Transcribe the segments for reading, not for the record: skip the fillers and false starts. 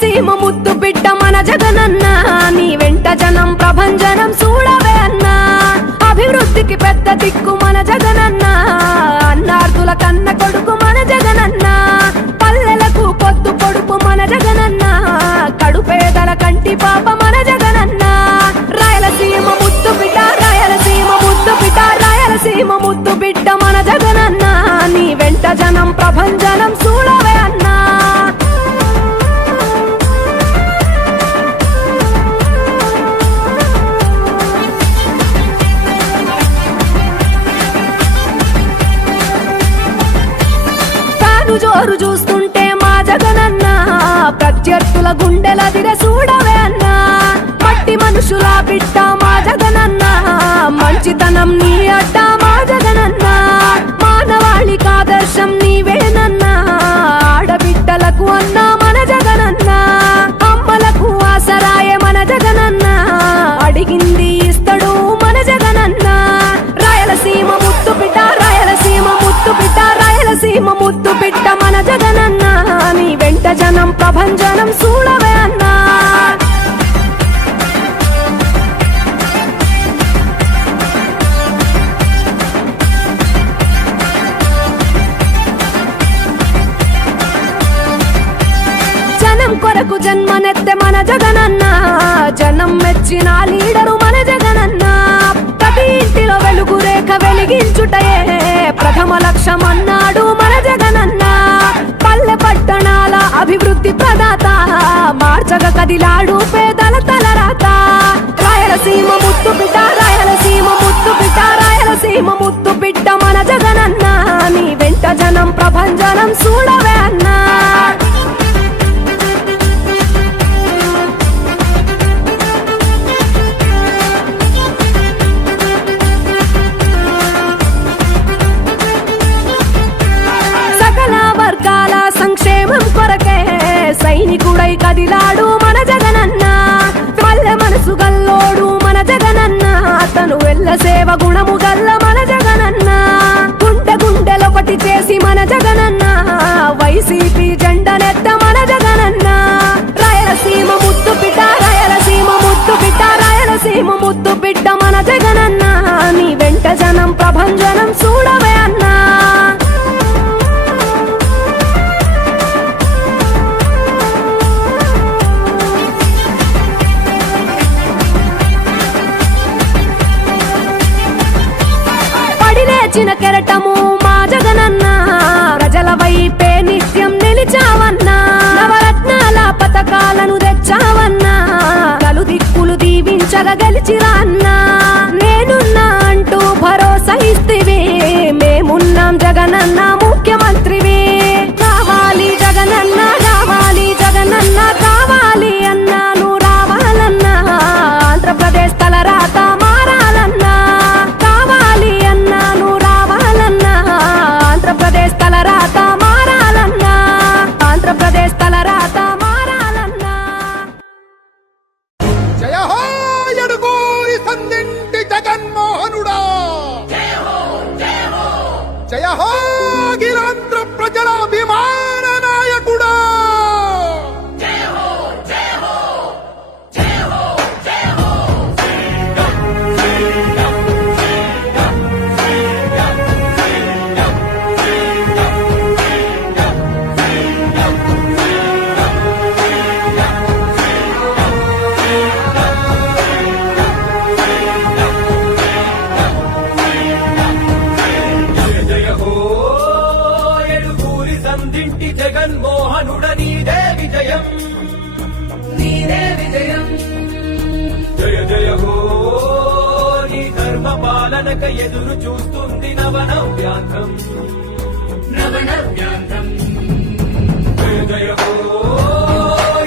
రాయలసీమ ముద్దు బిడ్డ మన జగనన్న నీ వెంట జనం ప్రభంజనం చూడవే అన్నా అభివృద్ధికి పెద్ద దిక్కు మన జగనన్న అన్నార్థుల కన్న కొడుకు మన జగనన్న పల్లెలకు పొద్దు పొడుపు మన జగనన్న కడుపేదల కంటి పాప మన జగనన్న రాయలసీమ ముద్దు బిడ్డ రాయలసీమ ముద్దు బిడ్డ రాయలసీమ ముద్దు బిడ్డ మన జగనన్న నీ వెంట జనం ప్రభంజనం చూడవే అన్నా జోరు చూస్తుంటే మా జగనన్న ప్రత్యర్థుల గుండెల దిర చూడవే అన్నా మట్టి మనుషుల బిడ్డ మా జగనన్న మంచితనం నీ అడ్డ మా జగనన్న మానవాళికి ఆదర్శం నీవేనన్నా ఆడబిడ్డలకు అన్నా మన జగనన్న అమ్మలకు ఆసరాయే మన జగనన్న అడిగింది ఇస్తడు మన జగనన్న రాయలసీమ ముద్దు బిడ్డ రాయలసీమ ముద్దు బిడ్డ రాయలసీమ ముద్దు బిడ్డ మన జగనన్న నీ వెంట జనం ప్రభంజనం చూడవే అన్నా జనం కొరకు జన్మనెత్తే మన జగనన్న జనం మెచ్చిన లీడరు మన జగనన్న ప్రతి ఇంటిలో వెలుగు రేఖ వెలిగించుటయే ప్రథమ లక్ష్యం అన్నాడు మన జగనన్న పల్లె పట్టణాల అభివృద్ధి ప్రదాత మార్చగ కదిలాడు పేదల తలరాత రాయలసీమ ముద్దు బిడ్డ రాయలసీమ ముద్దు బిడ్డ రాయలసీమ ముద్దు బిడ్డ మన జగనన్న నీ వెంట జనం ప్రభంజనం చూడవే అన్నా సంక్షేమం కొరకే సైనికుడై కదిలాడు మన జగనన్న పల్లె మనసు గల్లోడు మన జగనన్న అతను వెళ్ళ సేవ గుణము గల్ల మన జగనన్న గుండె గుండెలొకటి చేసి మన జగనన్న వైసీపీ జెండనెత్త మన జగనన్న రాయలసీమ ముద్దు బిడ్డ రాయలసీమ ముద్దు బిడ్డ రాయలసీమ ముద్దు బిడ్డ మన జగనన్న నీ వెంట జనం ప్రభంజనం చూడవే అన్నా చిన్న కెరటము మా జగనన్న ప్రజల వైపే నిత్యం నిలిచావన్నా నవరత్నాల పథకాలను తెచ్చావన్నా కలు దిక్కులు దీవించగా గెలిచిరా అన్నా నేనున్నా అంటూ భరోసా ఇస్తివి మేమున్నాం జగనన్న ముఖ్యమంత్రివి కావాలి జగనన్న కావాలి జగనన్న కావాలి అన్నా నువ్వు రావాలన్నా ఆంధ్రప్రదేశ్ తలరాత మారాలన్నా కావాలి అన్నా ఆంధ్రప్రదేశ్ తలరాత మారాలన్నా ఆంధ్రప్రదేశ్ తలరాత మారాలన్నా జయ హో ఎడుగూరి సందింటి జగన్మోహనుడా జయ హో గిరాంధ్ర ప్రజల అభిమాన నాయకుడా జగన్మోహనుడ నీదే విజయం నీదే విజయం జయ జయ హో నీ ధర్మ పాలనక ఎదురు చూస్తుంది నవనవ్యాంతం నవనవ్యాంతం జయ జయ హో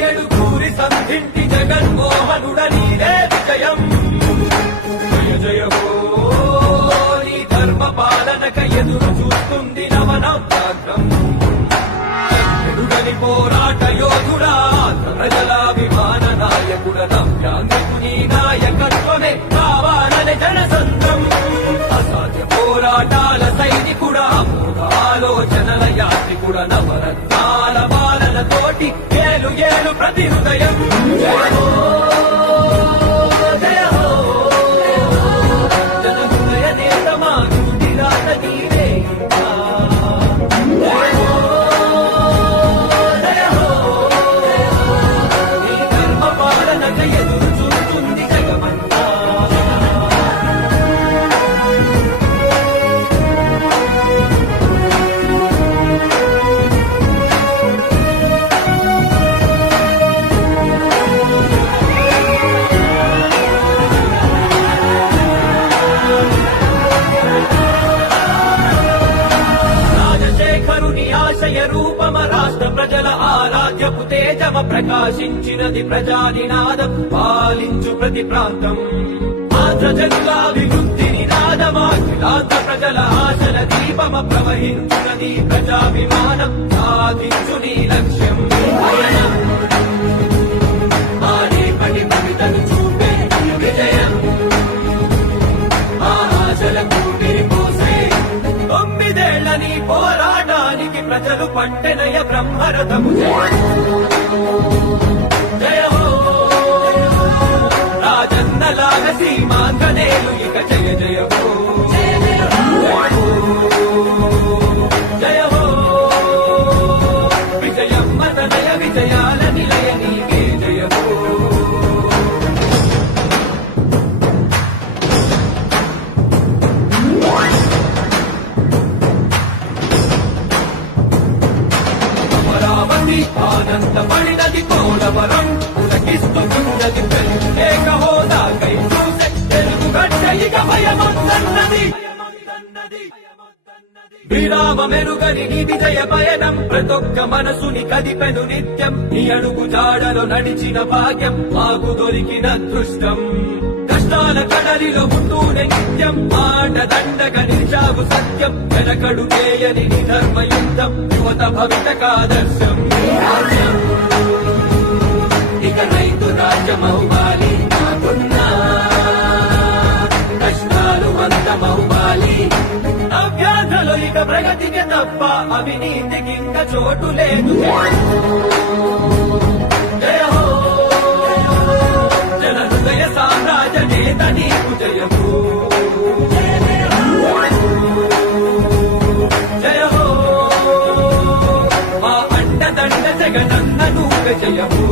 ఎడుగూరి సంధింటి జగన్మోహనుడ నీదే విజయం జయ జయ హో నీ ధర్మ పాలనక ఎదురు చూస్తుంది నవనవ్యాంతం పోరాట యోధుడా ప్రజలాభిమాన నాయకుడ నవ్యాంగకు నీ నాయకత్వమే కావాలని జనసంద్రం అసాధ్య పోరాటాల సైనికుడా ఆలోచనల యాత్రికుడ నవరత్నాల బాలలతోటి ఏలు ఏలు నిండు ప్రతి హృదయం జయ హో జయ హో జన హృదయ నేత మా గుడిరాత నీవే ఇంకా. జయ హో జయ హో నీ కర్మ పాలనక ఎదురు చూస్తుంది జగమంతా. రాజశేఖరుని ఆశయ రూపమ రాష్ట్ర ప్రజల ఆరాధ్యపు తేజమ ప్రకాశించినది ప్రజానినాదం పాలించు ప్రతి ప్రాంతం. ఆంధ్ర జనులాభివృద్ధి నినాదమాఖిలాంధ్ర ప్రజల ఆశల దీపమ ప్రవహించునది ప్రజాభిమానం సాధించు నీ లక్ష్యం పయనం. ఆరేపటి కవితను చూపే విజయం ఆశలకు విరిపోసే 9 నీ పోరాటానికి ప్రజలు పట్టెనయ బ్రహ్మరథము. జయ హో రాజన్నలాగ సీమాంగనేలు ఇక జయ జయ హో జయ హో జయ హో విజయమ్మ తనయ విజయాల నిలయ నీకే జయ హో. అమరావతి ఆనందపడినది పోలవరం పులకిస్తున్నది ప్రత్యేక హోదాకై చూసే తెలుగు గడ్డ ఇక భయమొద్దన్నది. విరామ మెరుగని నీ విజయ పయనం ప్రతొక్క మనసుని కదిపెను నిత్యం. నీ అడుగు జాడలో నడిచిన భాగ్యం మాకు దొరికిన అదృష్టం. కష్టాల కడలిలో ఉంటూనే నిత్యం మాట దండగా నిలిచావు సత్యం. వెనకడు చేయని నీ ధర్మయుద్ధం యువత భవితకాదర్శం. ఇక రైతు రాజ్యమవ్వాలి నాకున్నా కష్టాలు అంతమవ్వాలి. అభ్యార్థులు ఇక ప్రగతికి తప్ప అవినీతికి ఇంకా చోటు లేదు. జయ హో జన హృదయ సామ్రాజ్య నేత నీకు జయము. జయ హో మా అండదండ జగనన్న నువ్వే జయము.